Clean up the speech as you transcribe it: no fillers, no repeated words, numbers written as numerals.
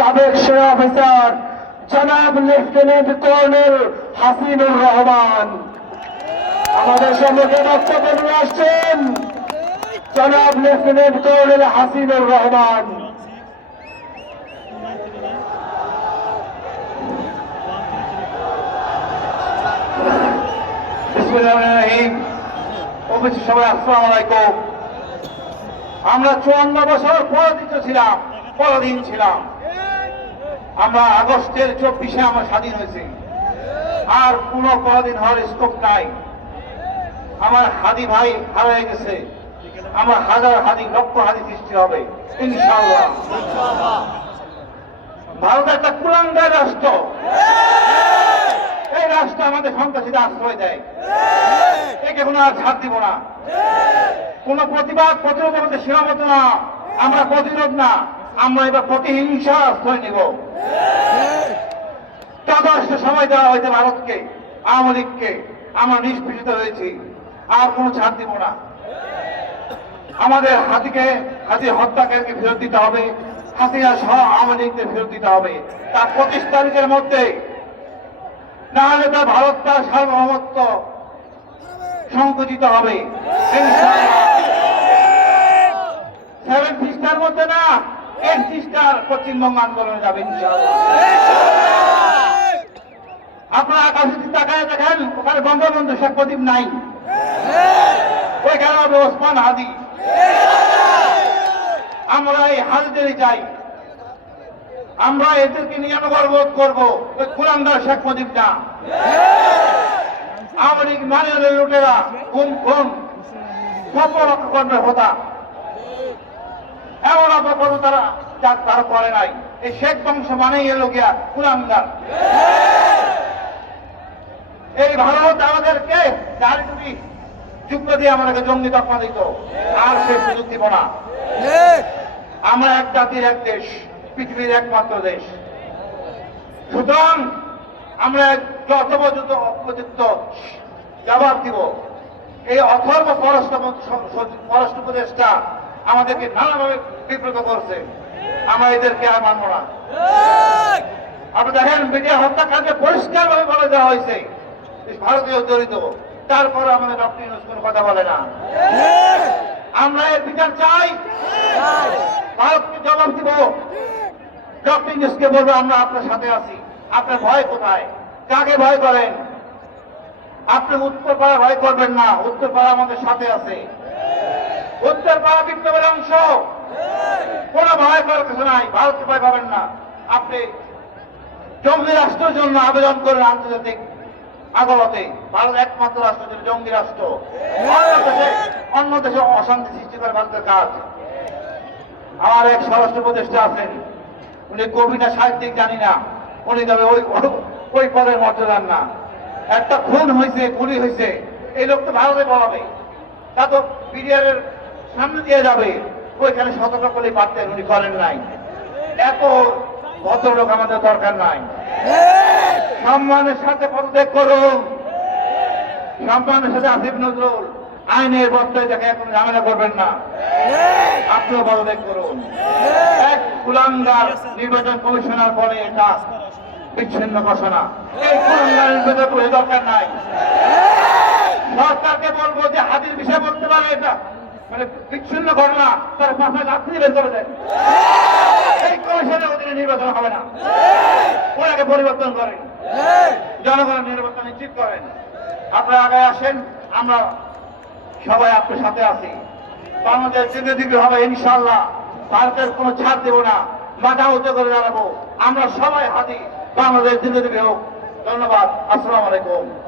সাবেক সেনা অফিসার জনাব লেফটেন্যান্ট কর্নেল হাসিনুর রহমান আমাদের সম্মুখে বক্তব্য নিয়ে আসছেন। জনাব লেফটেন্যান্ট কর্নেল হাসিনুর রহমান। সবাই আসসালামু আলাইকুম। আমরা 54 বছর পরাধীন ছিলাম। আমরা আগস্টের 24-এ আমরা স্বাধীন হয়েছি। আর কোন পরাধীন হওয়ার স্কোপ নাই। আমার হাদি ভাই হারিয়ে গেছে। আমার হাজার হাদি লক্ষ হাদি সৃষ্টি হবে ইনশাআল্লাহ। ভারত একটা কুলাঙ্গার রাষ্ট্র। এই রাষ্ট্র আমাদের সন্ত্রাসীদের আশ্রয় দেয়। একে কোনো আর ছাড় দিব না। কোন প্রতিবাদ প্রতিরোধ আমাদের সীমাবদ্ধ না। আমরা প্রতিরোধ না, আমরা এবার প্রতিহিংসা আশ্রয় নেব। যথেষ্ট সময় দেওয়া হয়েছে ভারতকে, আওয়ামী লীগকে। আমরা নিষ্পেষিত হয়েছি, আর কোনো ছাড় দিব না। আমাদের হাতি হত্যাকারীকে ফেরত দিতে হবে। হাসিনা সহ আওয়ামী লীগকে ফেরত দিতে হবে তার 25 তারিখের মধ্যে। না হলে তা ভারত তার সার্বভৌমত্ব সংকুচিত হবে। 7 সিস্টার মধ্যে না, 8 সিস্টার পশ্চিমবঙ্গ আন্দোলনে যাবে ইনশাআল্লাহ। আপনারা আকাশে তাকায় দেখেন, ওখানে বঙ্গবন্ধু শেখ মুজিব নাই। ওইখানে হবে ওসমান হাদি। আমরা এই হাদিদেরই চাই। আমরা এদেরকে নিয়ে গর্ববোধ করবো। ওই কুলাঙ্গার শেখ মুজিব না। আওয়ামী লীগ মানে লুটেরা খুন সফল করবে হতা এমন অপকর্ম তারা করে নাই। এই শেখ বংশ মানেই এলো গিয়া কুলাঙ্গার। এই ভারত আমাদেরকে চারিটুকি যুক্ত দিয়ে আমাদেরকে জঙ্গি তকমা দিত, আর সে সুযোগ দিব না। আমরা এক জাতির এক দেশ, পৃথিবীর একমাত্র দেশ। সুতরাং আমরা যথোপযুক্ত জবাব দিব। এই অথর্ব পররাষ্ট্র উপদেষ্টা আমাদেরকে নানাভাবে বিব্রত করছে। আমরা এদেরকে আর মানব না। আপনি দেখেন, মিডিয়া হত্যাকাণ্ডে পরিষ্কারভাবে বলে দেওয়া হয়েছে ভারতীয় জড়িত। তারপরে আমাদের ডক্টর ইউনূস কোনো কথা বলে না। আমরা এর বিচার চাই, ভারতকে জবাব দিব। ডক্টর ইউনূসকে বলবো, আমরা আপনার সাথে আছি। আপনার ভয় কোথায়? কাকে ভয় করেন? আপনি উত্তরপাড়া ভয় করবেন না। উত্তরপাড়া আমাদের সাথে আছে। উত্তরপাড়া বিপ্লবের অংশ। কোন ভয় করার কিছু নাই। ভারতকে ভয় পাবেন না। আপনি জঙ্গি রাষ্ট্রের জন্য আবেদন করেন আন্তর্জাতিক আদালতে। ভারত একমাত্র রাষ্ট্র ছিল জঙ্গি রাষ্ট্র। অন্য দেশে অশান্তি সৃষ্টি করে ভারতের কাজ। আমার এক স্বরাষ্ট্র উপদেষ্টা আছেন, উনি কবিতা সাহিত্যিক জানি না, উনি তবে ওই পদের মর্যাদার না। একটা খুন হয়েছে, গুলি হয়েছে, এই লোক তো ভারতে বলাবে, তা তো বিডিআরের সামনে দিয়ে যাবে। ওইখানে সতর্ক করলে পারতেন, উনি করেন নাই। এত ভদ্রলোক আমাদের দরকার নাই। সম্মানের সাথে পদত্যাগ করুন। সম্মানের সাথে আসিফ নজরুল আইনের বর্তায় দেখে এখন ঝামেলা করবেন না। আপনিও পদত্যাগ করুন। এক কুলাঙ্গার নির্বাচন কমিশনার বলে এটা বিচ্ছিন্ন ঘোষণা। এই কুলাঙ্গার নির্বাচন করে দরকার নাই। সরকারকে বলবো যে হাদির বিষয় বলতে পারে এটা মানে বিচ্ছিন্ন ঘটনা, তার মাথায় লাথি বের করে দেন। এই কমিশনের অধীনে নির্বাচন হবে না। ওনাকে পরিবর্তন করেন, জনগণের নির্বাচন নিশ্চিত করেন। আপনারা আগে আসেন, আমরা সবাই আপনার সাথে আছি। বাংলাদেশ দিকে হবে ইনশাআল্লাহ। ভারতের কোনো ছাড় দেব না। মাথা উঁচু করে দাঁড়াবো। আমরা সবাই হাদি, বাংলাদেশ দিকে হোক। ধন্যবাদ। আসসালামু আলাইকুম।